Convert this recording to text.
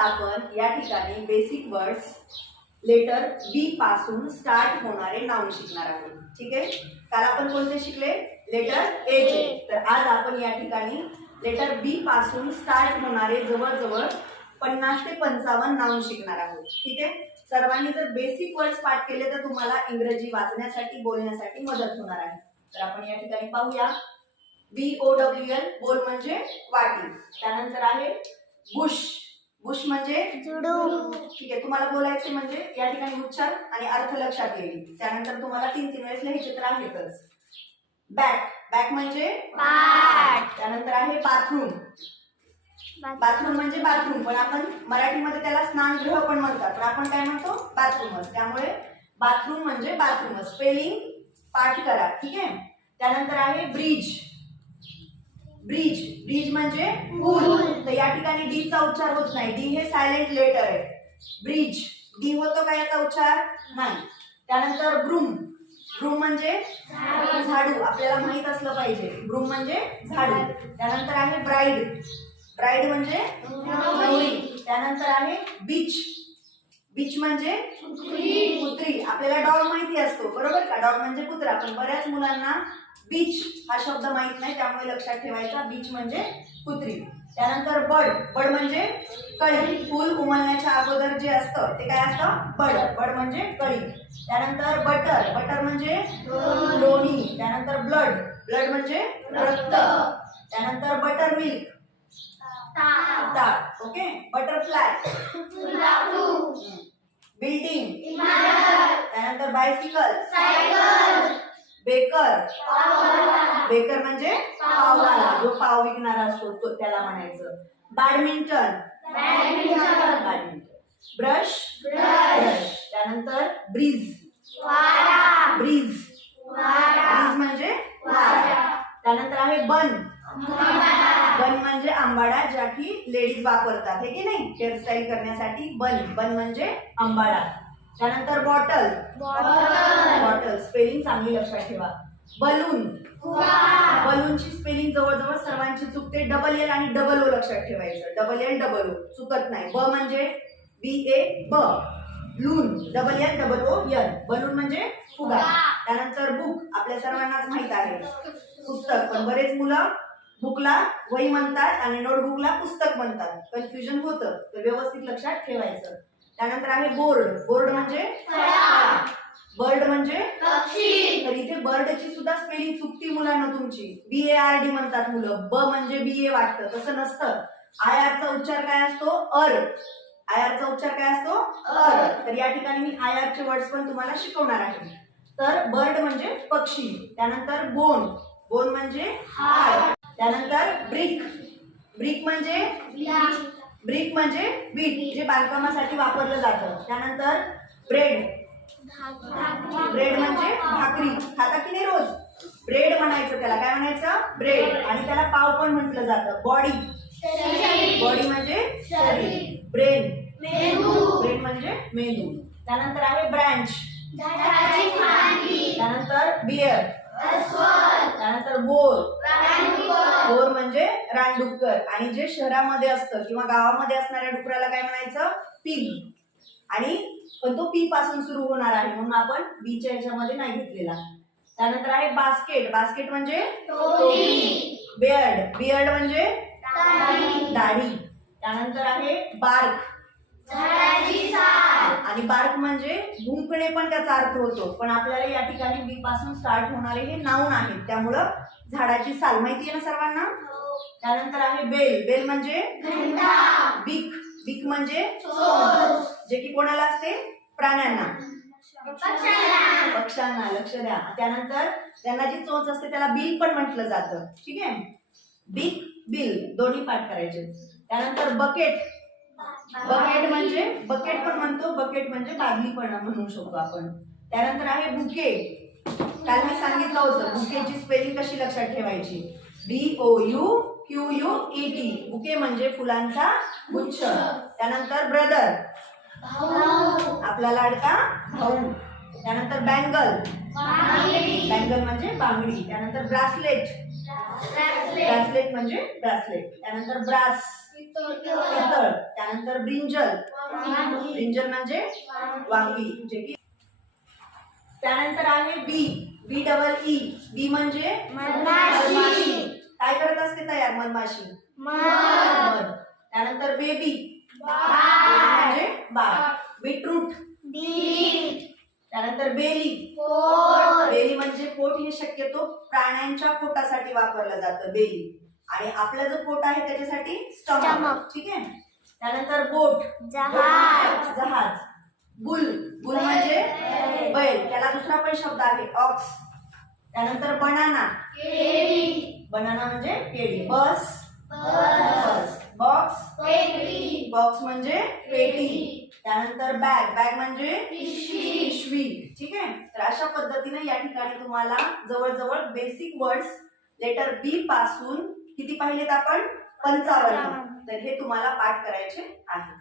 आपण या ठिकाणी बेसिक वर्ड्स लेटर बी पासून स्टार्ट होणारे नाउन शिकणार आहोत. ठीक आहे? काल आपण कोणते शिकले? लेटर ए चे. तर आज आपण या ठिकाणी लेटर बी पासून स्टार्ट होणारे जवळजवळ पन्नास ते पंचावन्न नाउन शिकणार आहोत. ठीक आहे? सर्वांनी जर बेसिक वर्ड्स पाठ केले तर तुम्हाला इंग्रजी वाचण्यासाठी बोलण्यासाठी मदत होणार आहे. तर आपण या ठिकाणी पाहूया. बी ओ डब्ल्यू एल बोल म्हणजे वाटी. त्यानंतर आहे बुश. बुश म्हणजे ठीक आहे तुम्हाला बोलायचे म्हणजे या ठिकाणी उच्चार आणि अर्थ लक्षात येईल. त्यानंतर तुम्हाला तीन तीन वेळेस लिहायचे तर आहेतच बॅक बॅक म्हणजे त्यानंतर आहे बाथरूम बाथरूम म्हणजे बाथरूम पण आपण मराठीमध्ये त्याला स्नानगृह पण म्हणतात. तर आपण काय म्हणतो? बाथरूमच त्यामुळे बाथरूम म्हणजे बाथरूमच स्पेलिंग पाठ करा. ठीक आहे? त्यानंतर आहे ब्रिज ब्रिज ब्रिज म्हणजे पूल तर या ठिकाणी डी चा उच्चार होत नाही. डी हे सायलेंट लेटर आहे. ब्रिज डी होतो का याचा उच्चार? नाही. त्यानंतर ब्रूम ब्रूम म्हणजे झाडू. आपल्याला माहीत असलं पाहिजे. ब्रूम म्हणजे झाडू. त्यानंतर आहे ब्राईड ब्राईड म्हणजे त्यानंतर आहे बीच बीच म्हणजे? कुत्री. आपल्याला डॉग माहिती असतो बरोबर का? डॉग म्हणजे कुत्रा. पण बऱ्याच मुलांना बीच हा शब्द माहीत नाही त्यामुळे लक्षात ठेवायचा बीच म्हणजे कुत्री. त्यानंतर बड. बड म्हणजे कळी. फूल उमलण्याच्या अगोदर जे असतं ते काय असतं? बड. बड म्हणजे कळी. त्यानंतर बटर. बटर म्हणजे लोणी. त्यानंतर ब्लड. ब्लड म्हणजे रक्त. त्यानंतर बटर मिल्क. ताक ओके बटरफ्लाय बिल्डिंग त्यानंतर बायसिकल बेकर बेकर म्हणजे पाववाला. जो पाव विकणारा असतो तो त्याला म्हणायचं. बॅडमिंटन बॅडमिंटन ब्रश ब्रश त्यानंतर ब्रीज ब्रीज ब्रीज म्हणजे त्यानंतर आहे बन बन म्हणजे आंबाडा ज्या की लेडीज वापरतात हे की नाही? हेअरस्टाईल करण्यासाठी बन. बन म्हणजे आंबाडा. त्यानंतर बॉटल बॉटल स्पेलिंग चांगली लक्षात ठेवा. बलून बलूनची स्पेलिंग जवळजवळ सर्वांची चुकते डबल एल आणि डबल ओ लक्षात ठेवायचं. डबल एल डबल ओ चुकत नाही. ब म्हणजे B A balloon double L double O L balloon म्हणजे फुगा. त्यानंतर बुक आपल्या सर्वांनाच माहीत आहे. पुस्तक. पण बरेच मुलं बुकला वही म्हणतात आणि नोटबुकला पुस्तक म्हणतात. कन्फ्युजन होतं तर व्यवस्थित लक्षात ठेवायचं. त्यानंतर आहे बोर्ड बोर्ड म्हणजे बर्ड म्हणजे तर इथे बर्डची सुद्धा स्पेलिंग चुकती मुलांना तुमची. बी ए आर डी म्हणतात मुलं. ब म्हणजे बी ए वाटतं. तसं नसतं. आय आरचा उच्चार काय असतो? अर. आय आरचा उच्चार काय असतो? अर. तर या ठिकाणी मी आय आरचे वर्ड्स पण तुम्हाला शिकवणार आहे. तर बर्ड म्हणजे पक्षी. त्यानंतर बोन बोन म्हणजे हाड. त्यानंतर ब्रिक. ब्रिक म्हणजे ब्रिक म्हणजे बीट जे बांधकामासाठी वापरलं जातं. त्यानंतर ब्रेड. ब्रेड म्हणजे भाकरी. खाता की नाही रोज? ब्रेड म्हणायचं त्याला. काय म्हणायचं? ब्रेड. आणि त्याला पाव पण म्हटलं जातं. बॉडी. बॉडी म्हणजे शरीर. ब्रेन. ब्रेन म्हणजे मेंदू. त्यानंतर आहे ब्रँच. त्यानंतर बियर. त्यानंतर बोर. बोर म्हणजे रानडुक्कर. आणि जे शहरामध्ये असतं किंवा गावामध्ये असणाऱ्या डुकराला काय म्हणायचं? पिग आणि पण तो पी पासून सुरू होणार आहे म्हणून आपण बीच्या ह्याच्यामध्ये नाही घेतलेला. त्यानंतर आहे बास्केट. बास्केट म्हणजे बियर्ड बियर्ड म्हणजे दाढी. त्यानंतर आहे बार्क. आणि बार्क म्हणजे भुंकणे पण त्याचा अर्थ होतो. पण आपल्याला या ठिकाणी बी पासून स्टार्ट होणारे हे नाऊन आहेत. त्यामुळं झाडाची साल माहिती आहे ना सर्वांना? त्यानंतर आहे बेल. बेल म्हणजे? बिक. बिक म्हणजे? जे की कोणाला असते? प्राण्यांना. पक्ष्यांना. लक्ष द्या. त्यानंतर त्यांना जी चोच असते त्याला बिल पण म्हटलं जातं. ठीक आहे? बिग बिल दोन्ही पाठ करायचे. त्यानंतर बकेट. बकेट म्हणजे? बकेट पण म्हणतो. बकेट म्हणजे बादली पण म्हणू शकतो आपण. त्यानंतर आहे बुके. काल मी सांगितलं होतं बुकेची स्पेलिंग कशी लक्षात ठेवायची? B O U Q U E T bouquet म्हणजे फुलांचा गुच्छ. त्यानंतर ब्रदर आपला लाडका भाऊ. त्यानंतर बँगल बँगल म्हणजे बांगडी. त्यानंतर ब्रासलेट ब्रासलेट म्हणजे ब्रासलेट त्यानंतर ब्रास पितळ. त्यानंतर त्यानंतर ब्रिंजल ब्रिंजल म्हणजे वांगी. जे की त्यानंतर आहे बी बी डबल ई बी म्हणजे? मधमाशी. काय करत असते तयार मधमाशी? मध. त्यानंतर बेबी म्हणजे बाळ. बीटरूट. त्यानंतर बेली. बेली म्हणजे पोट हे शक्यतो प्राण्यांच्या पोटासाठी वापरलं जातं बेली. आणि आपलं जो पोट आहे त्याच्यासाठी स्टमक. Stomach. ठीक आहे? त्यानंतर बोट जहाज. जहाज. बुल बुल म्हणजे बैल. त्याला दुसरा पण शब्द आहे ऑक्स. त्यानंतर बनाना. बनाना म्हणजे केळी. बस. बस. बॉक्स. बॉक्स म्हणजे पेटी. त्यानंतर बॅग. बॅग म्हणजे पिशवी. ठीक आहे? तर अशा पद्धतीने या ठिकाणी तुम्हाला जवळजवळ बेसिक वर्ड्स लेटर बी पासून किती पाहिलेत आपण? पंचावन्न. तर हे तुम्हाला पाठ करायचे आहे